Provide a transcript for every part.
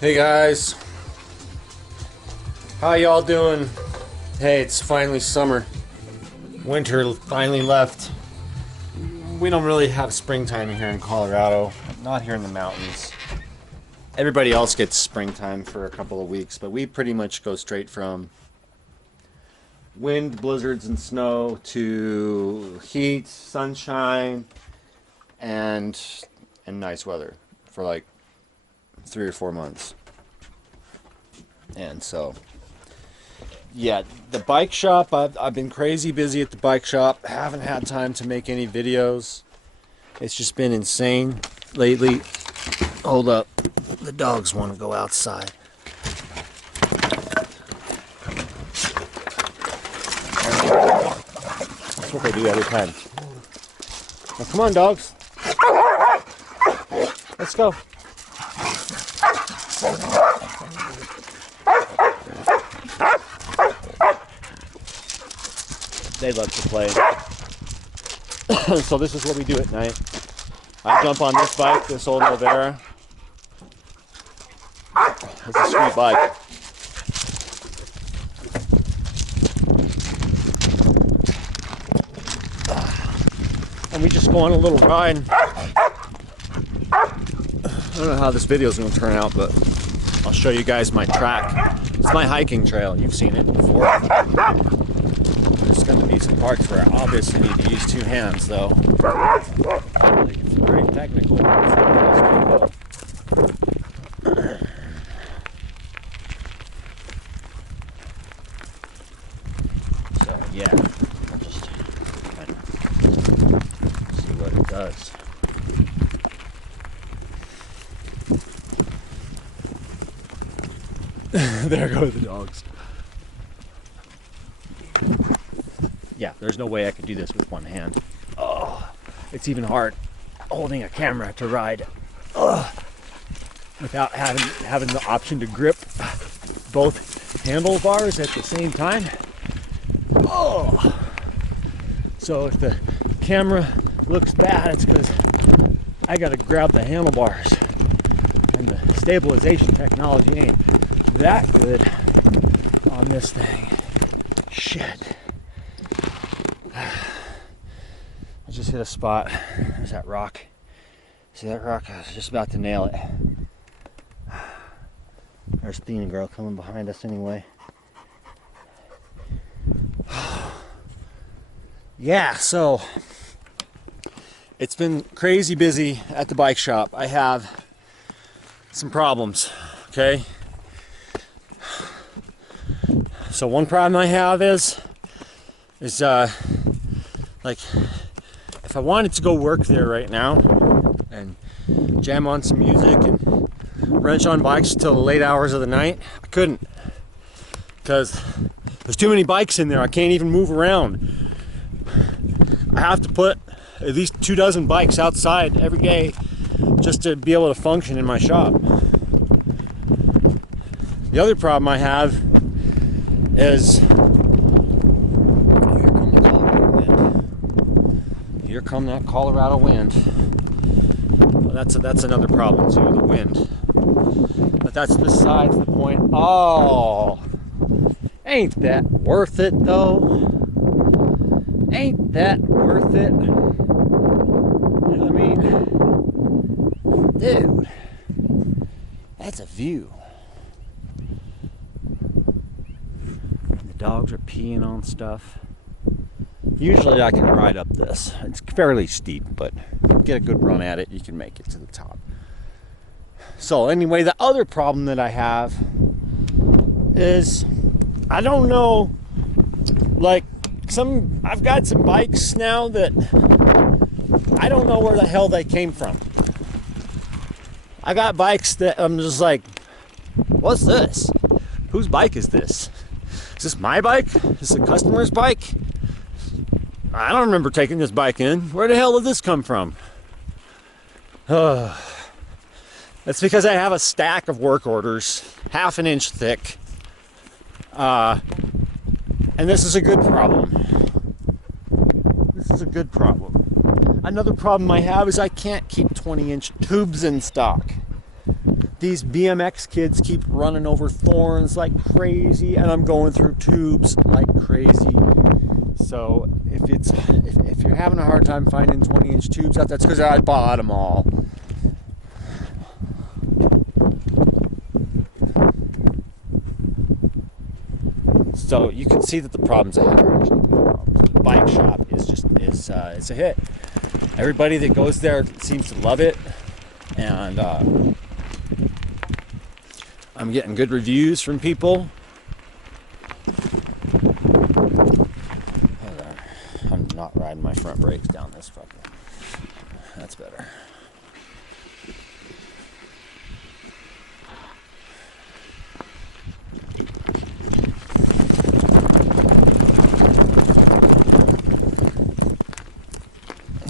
Hey guys, how y'all doing? Hey, it's finally summer. Winter finally left. We don't really have springtime here in Colorado, not here in the mountains. Everybody else gets springtime for a couple of weeks, but we pretty much go straight from wind, blizzards, and snow to heat, sunshine, and nice weather for like 3 or 4 months. And so, yeah, the bike shop, I've been crazy busy at the bike shop. Haven't had time to make any videos. It's just been insane lately. Hold up, the dogs want to go outside. That's what they do every time. Now come on, dogs. Let's go. They love to play. So this is what we do at night. I jump on this bike, this old Novera. It's a sweet bike. And we just go on a little ride. I don't know how this video is going to turn out, but I'll show you guys my track. It's my hiking trail. You've seen it before. There's going to be some parts where I obviously need to use two hands, though. Like, it's very technical. So yeah, I'll just kind of see what it does. There go the dogs. Yeah, there's no way I could do this with one hand. Oh, it's even hard holding a camera to ride without having the option to grip both handlebars at the same time. Oh, so if the camera looks bad, it's because I gotta grab the handlebars, and the stabilization technology ain't that good on this thing. Shit. I just hit a spot. There's that rock. See that rock? I was just about to nail it. There's Thena Girl coming behind us anyway. Yeah, so it's been crazy busy at the bike shop. I have some problems, okay? So one problem I have is like, if I wanted to go work there right now and jam on some music and wrench on bikes till the late hours of the night, I couldn't, because there's too many bikes in there. I can't even move around. I have to put at least 24 bikes outside every day just to be able to function in my shop. The other problem I have is, here come that Colorado wind. Well, that's another problem too, the wind. But that's besides the point. Oh, ain't that worth it though? Ain't that worth it? You know what I mean? Dude, that's a view. The dogs are peeing on stuff. Usually I can ride up this. It's fairly steep, but get a good run at it, you can make it to the top. So anyway, the other problem that I have is, I don't know, like, I've got some bikes now that I don't know where the hell they came from. I got bikes that I'm just like, what's this? Whose bike is this? Is this my bike? Is this a customer's bike? I don't remember taking this bike in. Where the hell did this come from? That's because I have a stack of work orders, half an inch thick. And this is a good problem. This is a good problem. Another problem I have is I can't keep 20-inch tubes in stock. these BMX kids keep running over thorns like crazy, and I'm going through tubes like crazy. So if you're having a hard time finding 20-inch tubes out, that's because I bought them all. So you can see that the problems I have are actually good problems. The bike shop is it's a hit. Everybody that goes there seems to love it, and I'm getting good reviews from people. I'm not riding my front brakes down this fucker. That's better.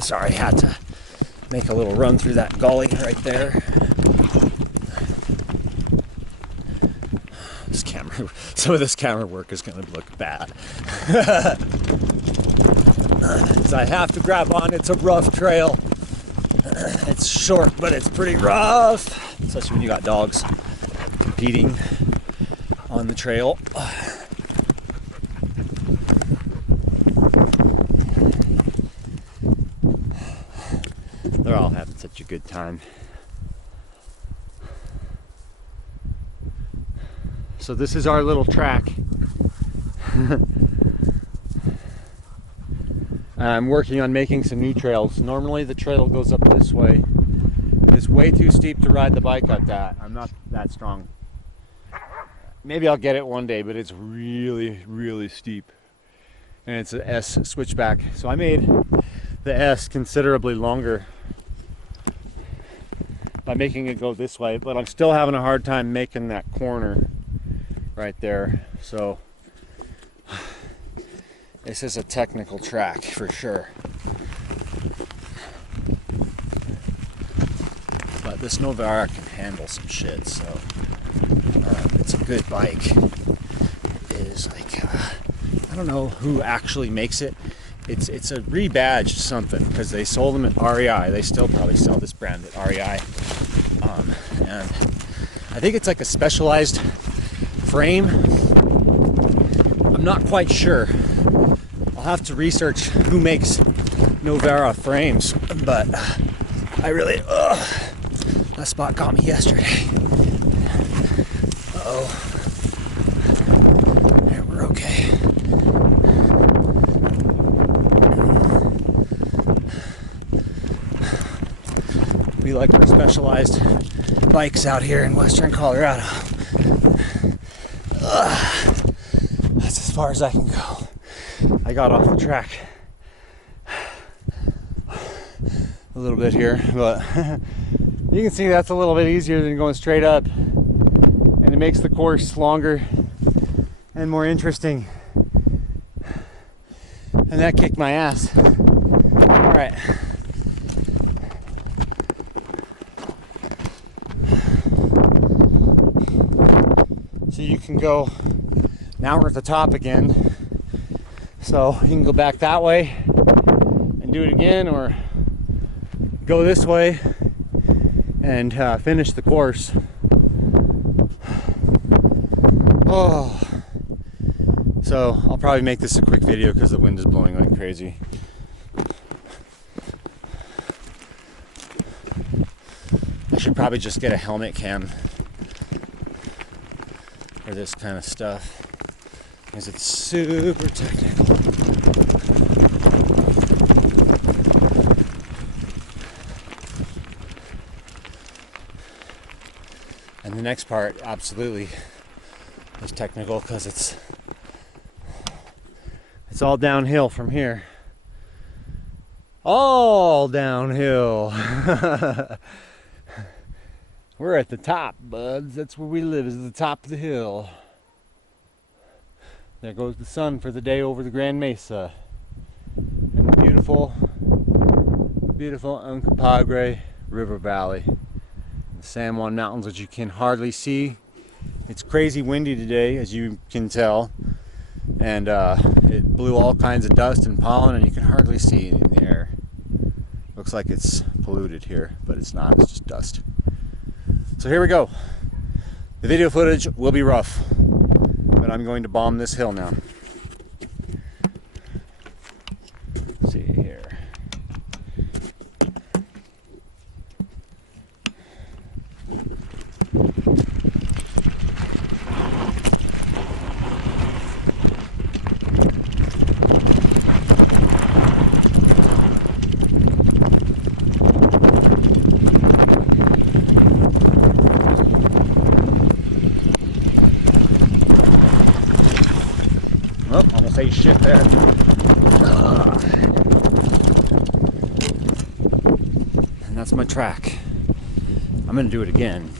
Sorry, I had to make a little run through that gully right there. Some of this camera work is going to look bad. So I have to grab on. It's a rough trail. It's short, but it's pretty rough, especially when you got dogs competing on the trail. They're all having such a good time. So this is our little track. I'm working on making some new trails. Normally the trail goes up this way. It's way too steep to ride the bike up that. I'm not that strong. Maybe I'll get it one day, but it's really, really steep. And it's an S switchback. So I made the S considerably longer by making it go this way, but I'm still having a hard time making that corner right there. So this is a technical track for sure. But this Novara can handle some shit, so it's a good bike. It is like, I don't know who actually makes it. It's a rebadged something, because they sold them at REI. They still probably sell this brand at REI. And I think it's like a specialized frame. I'm not quite sure. I'll have to research who makes Novara frames, but I really, that spot got me yesterday. Uh-oh. Yeah, we're okay. We like our specialized bikes out here in Western Colorado. That's as far as I can go. I got off the track a little bit here, but you can see that's a little bit easier than going straight up, and it makes the course longer and more interesting. And that kicked my ass. All right. So you can go, now we're at the top again, so you can go back that way and do it again, or go this way and finish the course. Oh, so I'll probably make this a quick video because the wind is blowing like crazy. I should probably just get a helmet cam for this kind of stuff, because it's super technical. And the next part absolutely is technical, because it's all downhill from here. All downhill. We're at the top, buds. That's where we live, is at the top of the hill. There goes the sun for the day over the Grand Mesa. And the beautiful, beautiful Uncompahgre River Valley. The San Juan Mountains, which you can hardly see. It's crazy windy today, as you can tell. And it blew all kinds of dust and pollen, and you can hardly see it in the air. Looks like it's polluted here, but it's not. It's just dust. So here we go. The video footage will be rough, but I'm going to bomb this hill now. Let's see here. Oh, almost ate shit there. And that's my track. I'm gonna do it again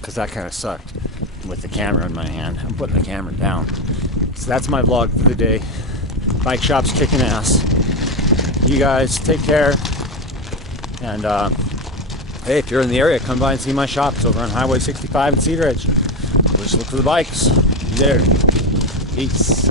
because that kind of sucked with the camera in my hand. I'm putting the camera down. So that's my vlog for the day. Bike shop's kicking ass. You guys take care. And hey, if you're in the area, come by and see my shop. It's over on Highway 65 in Cedar Ridge. Just look for the bikes. Be there. Peace.